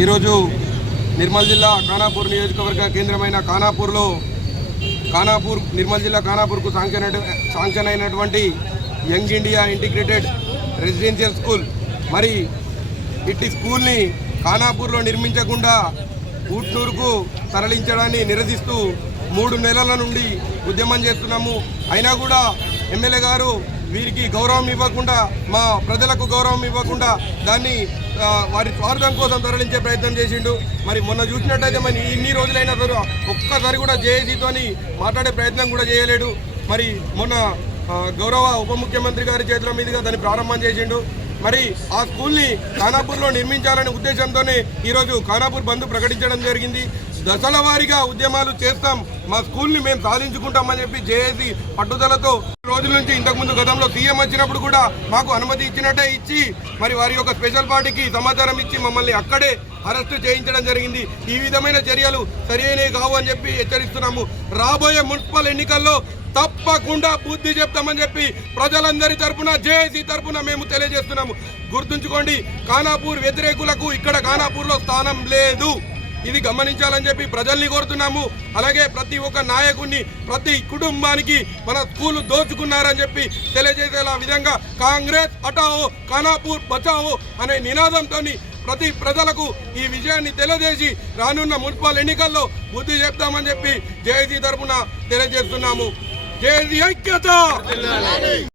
ఈరోజు నిర్మల్ జిల్లా ఖానాపూర్ నియోజకవర్గ కేంద్రమైన నిర్మల్ జిల్లా ఖానాపూర్కు శాంక్షన్ అయినటువంటి young India integrated residential school మరి ఇట్టి స్కూల్ని ఖానాపూర్లో నిర్మించకుండా ఊట్నూరుకు తరలించడాన్ని నిరసిస్తూ 3 నెలల నుండి ఉద్యమం చేస్తున్నాము. అయినా కూడా ఎమ్మెల్యే గారు వీరికి గౌరవం ఇవ్వకుండా, మా ప్రజలకు గౌరవం ఇవ్వకుండా దాన్ని వారి స్వార్థం కోసం తరలించే ప్రయత్నం చేసిండు. మరి మొన్న చూసినట్టయితే మరి ఇన్ని రోజులైనా ఒక్కసారి కూడా జేఏసీతోని మాట్లాడే ప్రయత్నం కూడా చేయలేడు. మరి మొన్న గౌరవ ఉప ముఖ్యమంత్రి గారి చేతుల మీదుగా దాన్ని ప్రారంభం చేసిండు. మరి ఆ స్కూల్ని ఖానాపూర్లో నిర్మించాలనే ఉద్దేశంతోనే ఈరోజు ఖానాపూర్ బంద్ ప్రకటించడం జరిగింది. దశల వారీగా ఉద్యమాలు చేస్తాం, మా స్కూల్ని మేము సాధించుకుంటామని చెప్పి జేఏసీ పట్టుదలతో రోజుల నుంచి ఇంతకుముందు గతంలో సీఎం వచ్చినప్పుడు కూడా మాకు అనుమతి ఇచ్చినట్టే ఇచ్చి మరి వారి యొక్క స్పెషల్ పార్టీకి సమాచారం ఇచ్చి మమ్మల్ని అక్కడే అరెస్టు చేయించడం జరిగింది. ఈ విధమైన చర్యలు సరైనవి కావు అని చెప్పి హెచ్చరిస్తున్నాము. రాబోయే మున్సిపల్ ఎన్నికల్లో తప్పకుండా బుద్ధి చెప్తామని చెప్పి ప్రజలందరి తరఫున జేఏసీ తరఫున మేము తెలియజేస్తున్నాము. గుర్తుంచుకోండి, ఖానాపూర్ వ్యతిరేకులకు ఇక్కడ ఖానాపూర్లో స్థానం లేదు. ఇది గమనించాలని చెప్పి ప్రజల్ని కోరుతున్నాము. అలాగే ప్రతి ఒక్క నాయకుడిని, ప్రతి కుటుంబానికి మన స్కూలు దోచుకున్నారని చెప్పి తెలియజేసేలా విధంగా కాంగ్రెస్ హటావో ఖానాపూర్ బచావో అనే నినాదంతో ప్రతి ప్రజలకు ఈ విషయాన్ని తెలియజేసి రానున్న మున్సిపల్ ఎన్నికల్లో బుద్ధి చెప్తామని చెప్పి జేఏసీ తరఫున తెలియజేస్తున్నాము. జేఏసీ ఐక్యత.